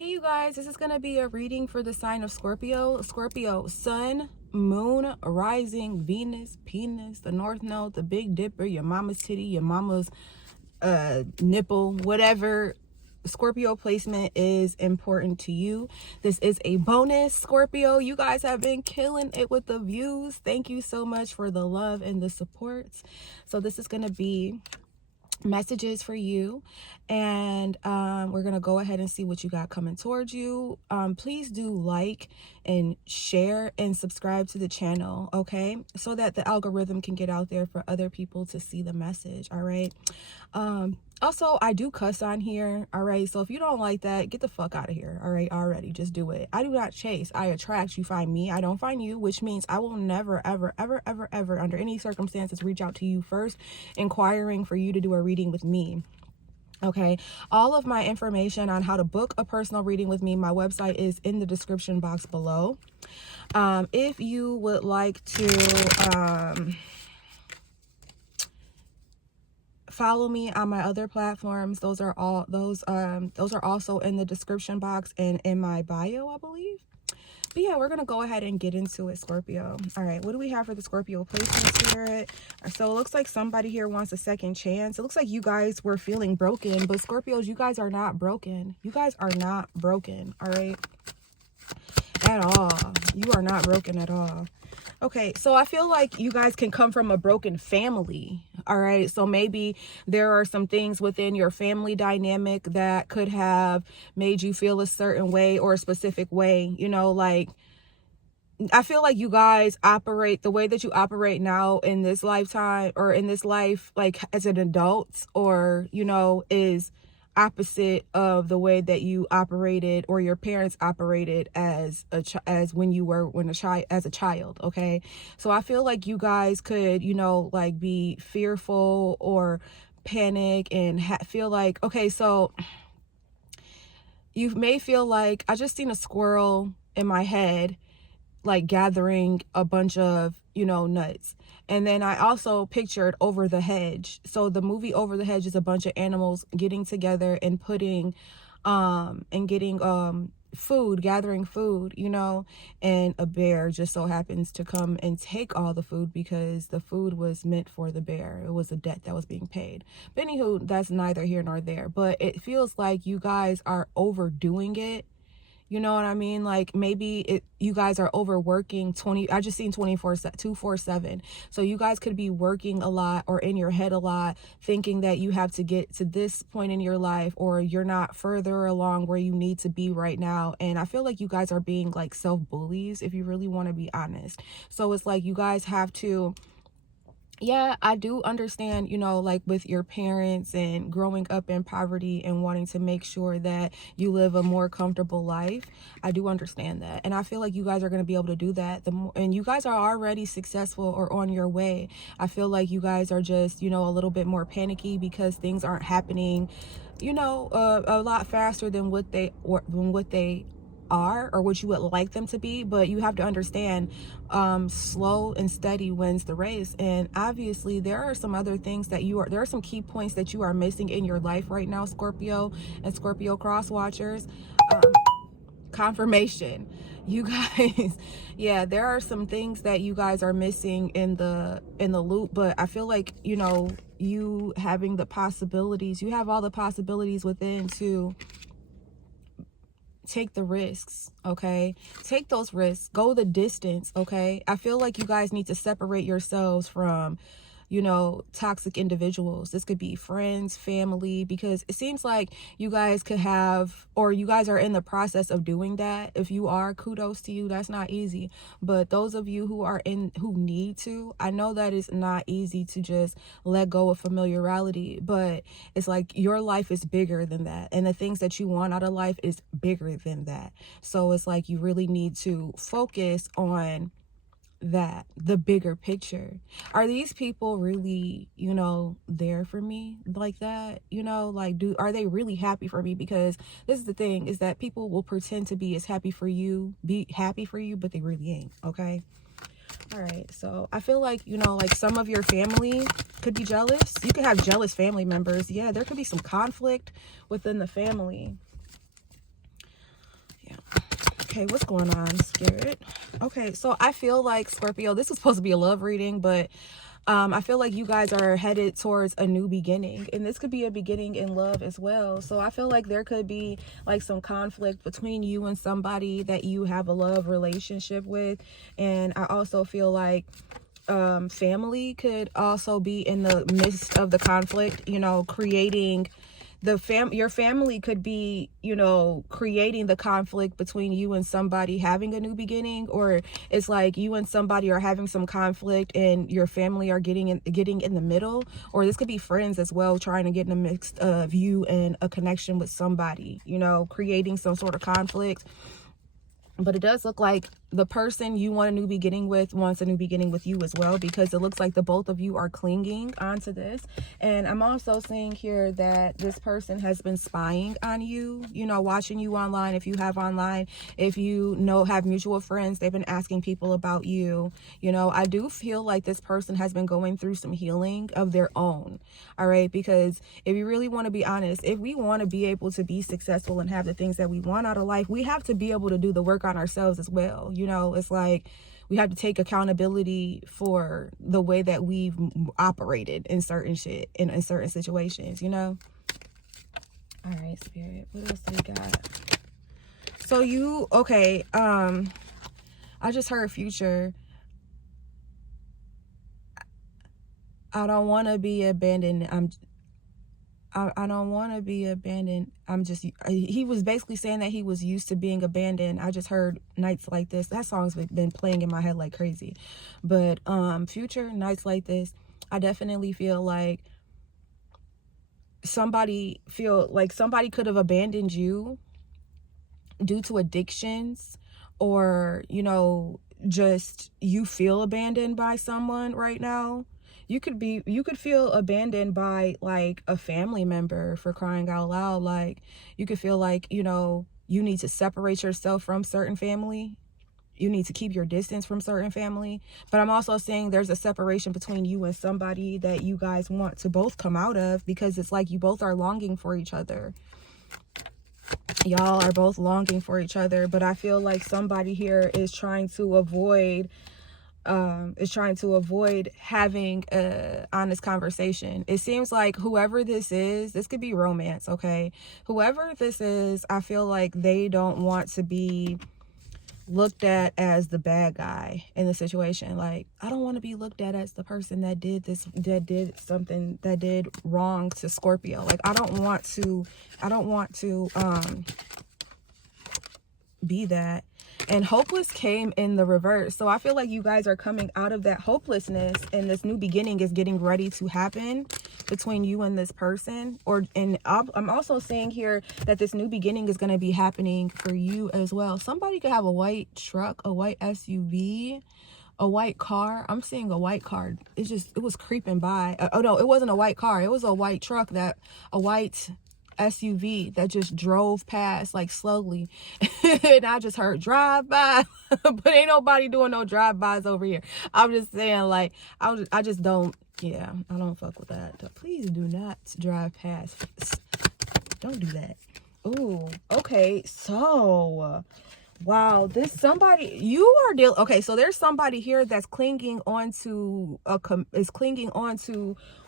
Hey you guys, this is going to be a reading for the sign of Scorpio. Scorpio, sun, moon, rising, Venus, penis, the North Node, the Big Dipper, your mama's titty, your mama's nipple, whatever Scorpio placement is important to you. This is a bonus, Scorpio. You guys have been killing it with the views. Thank you so much for the love and the support. So this is going to be messages for you, and we're gonna go ahead and see what you got coming towards you. Please do like and share and subscribe to the channel, okay, so that the algorithm can get out there for other people to see the message. All right. Also, I do cuss on here, all right, so if you don't like that, get the fuck out of here. All right, already, just do it. I do not chase, I attract. You find me, I don't find you, which means I will never ever ever ever ever under any circumstances reach out to you first inquiring for you to do a reading with me. Okay, all of my information on how to book a personal reading with me, my website is in the description box below. If you would like to follow me on my other platforms, those are also in the description box and in my bio, I believe. But yeah, we're gonna go ahead and get into it, Scorpio. All right, what do we have for the Scorpio placement spirit? So it looks like somebody here wants a second chance. It looks like you guys were feeling broken, but Scorpios, you guys are not broken. You guys are not broken, all right, at all. You are not broken at all. Okay, so I feel like you guys can come from a broken family, all right? So maybe there are some things within your family dynamic that could have made you feel a certain way or a specific way, you know, like, I feel like you guys operate the way that you operate now in this lifetime or in this life, like as an adult, or, you know, is opposite of the way that you operated or your parents operated as when you were as a child. Okay, so I feel like you guys could, you know, like be fearful or panic and feel like, okay, so you may feel like, I just seen a squirrel in my head like gathering a bunch of, you know, nuts. And then I also pictured Over the Hedge. So the movie Over the Hedge is a bunch of animals getting together and putting and getting food, gathering food, you know, and a bear just so happens to come and take all the food because the food was meant for the bear. It was a debt that was being paid. But anywho, that's neither here nor there. But it feels like you guys are overdoing it. You know what I mean? Like maybe you guys are overworking I just seen 247. So you guys could be working a lot or in your head a lot, thinking that you have to get to this point in your life or you're not further along where you need to be right now. And I feel like you guys are being like self-bullies, if you really want to be honest. So it's like you guys have to, yeah, I do understand, you know, like with your parents and growing up in poverty and wanting to make sure that you live a more comfortable life. I do understand that. And I feel like you guys are going to be able to do that. And you guys are already successful or on your way. I feel like you guys are just, you know, a little bit more panicky because things aren't happening, you know, a lot faster than what they are or what you would like them to be. But you have to understand, slow and steady wins the race. And obviously there are some other things that there are some key points that you are missing in your life right now, Scorpio and Scorpio cross watchers. Confirmation, you guys. Yeah, there are some things that you guys are missing in the loop, but I feel like, you know, you having the possibilities, you have all the possibilities within to take the risks. Okay, take those risks, go the distance. Okay, I feel like you guys need to separate yourselves from, you know, toxic individuals. This could be friends, family, because it seems like you guys could have, or you guys are in the process of doing that. If you are, kudos to you. That's not easy. But those of you who need to, I know that it's not easy to just let go of familiarity, but it's like your life is bigger than that. And the things that you want out of life is bigger than that. So it's like you really need to focus on that, the bigger picture. Are these people really, you know, there for me like that? You know, like, are they really happy for me? Because this is the thing, is that people will pretend to be happy for you, but they really ain't. Okay, all right. So I feel like, you know, like some of your family could be jealous. You could have jealous family members. Yeah, there could be some conflict within the family. Okay, what's going on, Spirit? Okay, so I feel like, Scorpio, this is supposed to be a love reading, but I feel like you guys are headed towards a new beginning, and this could be a beginning in love as well. So I feel like there could be like some conflict between you and somebody that you have a love relationship with. And I also feel like family could also be in the midst of the conflict, you know, creating your family could be, you know, creating the conflict between you and somebody having a new beginning, or it's like you and somebody are having some conflict and your family are getting in the middle. Or this could be friends as well, trying to get in the mix of you and a connection with somebody, you know, creating some sort of conflict. But it does look like the person you want a new beginning with wants a new beginning with you as well, because it looks like the both of you are clinging onto this. And I'm also seeing here that this person has been spying on you, you know, watching you online. If you have online, if you know, have mutual friends, they've been asking people about you. You know, I do feel like this person has been going through some healing of their own. All right, because if you really want to be honest, if we want to be able to be successful and have the things that we want out of life, we have to be able to do the work on ourselves as well. You know, it's like we have to take accountability for the way that we've operated in certain shit, in certain situations, you know. All right, Spirit, what else we got? So you, okay, I just heard future. I don't want to be abandoned. I don't want to be abandoned. He was basically saying that he was used to being abandoned. I just heard Nights Like This. That song's been playing in my head like crazy. But future, Nights Like This, I definitely feel like somebody could have abandoned you due to addictions, or, you know, just you feel abandoned by someone right now. You could feel abandoned by like a family member, for crying out loud. Like you could feel like, you know, you need to separate yourself from certain family. You need to keep your distance from certain family. But I'm also saying there's a separation between you and somebody that you guys want to both come out of, because it's like you both are longing for each other. Y'all are both longing for each other, but I feel like somebody here is trying to avoid having a honest conversation. It seems like whoever this is, this could be romance, okay? Whoever this is, I feel like they don't want to be looked at as the bad guy in the situation. Like, I don't want to be looked at as the person that did something that did wrong to Scorpio. Like, I don't want to be that. And hopeless came in the reverse. So I feel like you guys are coming out of that hopelessness, and this new beginning is getting ready to happen between you and this person. I'm also seeing here that this new beginning is going to be happening for you as well. Somebody could have a white truck, a white SUV, a white car. I'm seeing a white car. It was creeping by. Oh no, it wasn't a white car. It was a white truck, a white SUV that just drove past like slowly. And I just heard drive by, but ain't nobody doing no drive-bys over here. I'm just saying, like, I don't fuck with that. Please do not drive past. Don't do that. Ooh, okay. So wow, okay, so there's somebody here that's clinging on to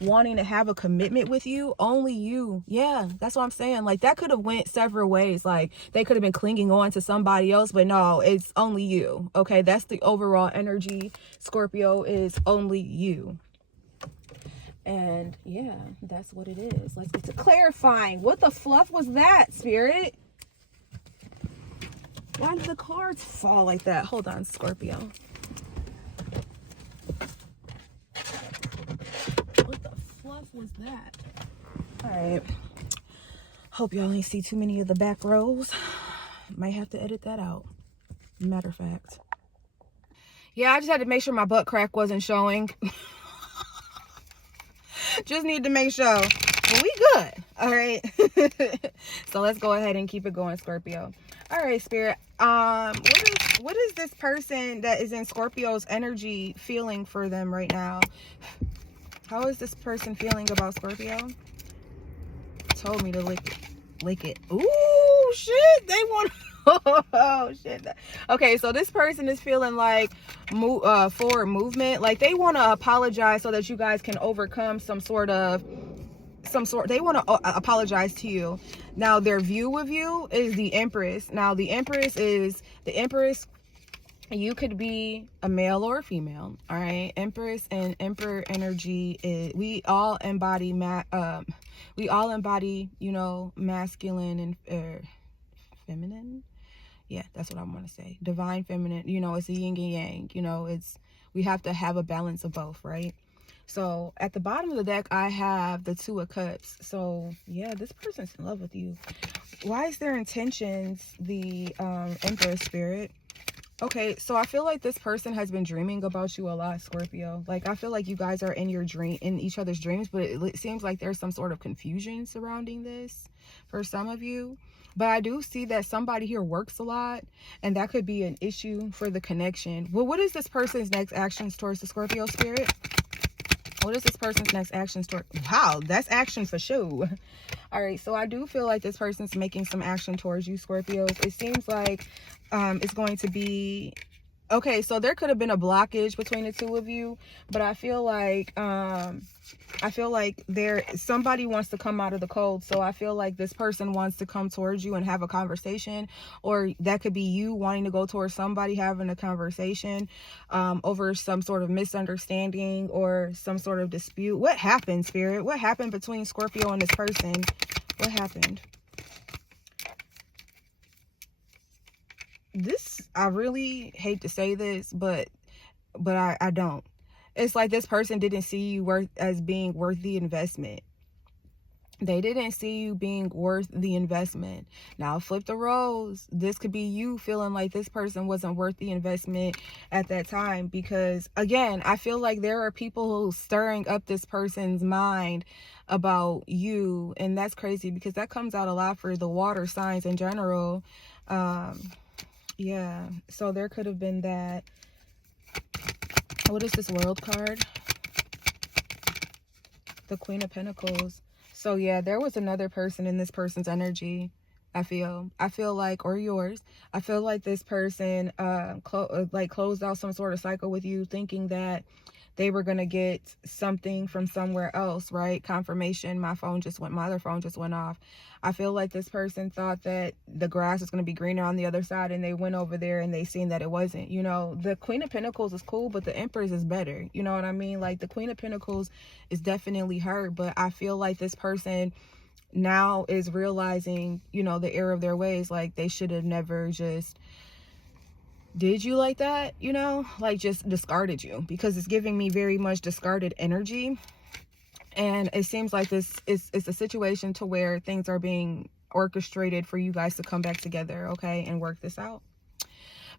wanting to have a commitment with you. Only you. Yeah, that's what I'm saying. Like, that could have went several ways. Like, they could have been clinging on to somebody else, but no, it's only you. Okay, that's the overall energy, Scorpio, is only you. And yeah, that's what it is. Let's get to clarifying. What the fluff was that, Spirit? Why did the cards fall like that? Hold on, Scorpio. What the fluff was that? All right. Hope y'all ain't see too many of the back rows. Might have to edit that out. Matter of fact. Yeah, I just had to make sure my butt crack wasn't showing. Just need to make sure. But we good. All right. So let's go ahead and keep it going, Scorpio. All right, Spirit. What is this person that is in Scorpio's energy feeling for them right now? How is this person feeling about Scorpio? Told me to lick it. Ooh, shit. They want. Oh shit. Okay, so this person is feeling like forward movement. Like they want to apologize so that you guys can overcome some sort, they want to apologize to you. Now their view of you is the Empress. Now the Empress, you could be a male or a female. All right, Empress and Emperor energy is, we all embody you know, masculine and feminine. Yeah, that's what I want to say. Divine feminine, you know, it's a yin and yang, you know, we have to have a balance of both, right? So at the bottom of the deck, I have the Two of Cups. So yeah, this person's in love with you. Why is their intentions the Emperor spirit? Okay, so I feel like this person has been dreaming about you a lot, Scorpio. Like, I feel like you guys are in each other's dreams, but it seems like there's some sort of confusion surrounding this for some of you. But I do see that somebody here works a lot, and that could be an issue for the connection. Well, what is this person's next actions towards the Scorpio spirit? What is this person's next actions toward? Wow, that's action for sure. All right, so I do feel like this person's making some action towards you, Scorpios. It seems like it's going to be okay. So there could have been a blockage between the two of you, but I feel like somebody wants to come out of the cold. So I feel like this person wants to come towards you and have a conversation, or that could be you wanting to go towards somebody having a conversation over some sort of misunderstanding or some sort of dispute. What happened, Spirit? What happened between Scorpio and this person? What happened? I really hate to say this, but I don't. It's like this person didn't see you as being worth the investment. They didn't see you being worth the investment. Now flip the roles. This could be you feeling like this person wasn't worth the investment at that time, because again, I feel like there are people who stirring up this person's mind about you, and that's crazy because that comes out a lot for the water signs in general. Yeah, so there could have been that. What is this World card? The Queen of Pentacles. So yeah, there was another person in this person's energy. I feel like, or yours, I feel like this person closed out some sort of cycle with you, thinking that they were going to get something from somewhere else, right? Confirmation. My other phone just went off. I feel like this person thought that the grass was going to be greener on the other side, and they went over there and they seen that it wasn't. You know, the Queen of Pentacles is cool, but the Empress is better. You know what I mean? Like, the Queen of Pentacles is definitely her, but I feel like this person now is realizing, you know, the error of their ways. Like, they should have never just did you like that, you know, like just discarded you, because it's giving me very much discarded energy. And it seems like it's a situation to where things are being orchestrated for you guys to come back together, okay, and work this out.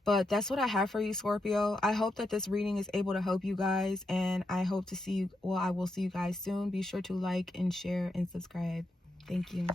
But that's what I have for you, Scorpio. I hope that this reading is able to help you guys, and I hope to see you, well, I will see you guys soon. Be sure to like and share and subscribe. Thank you.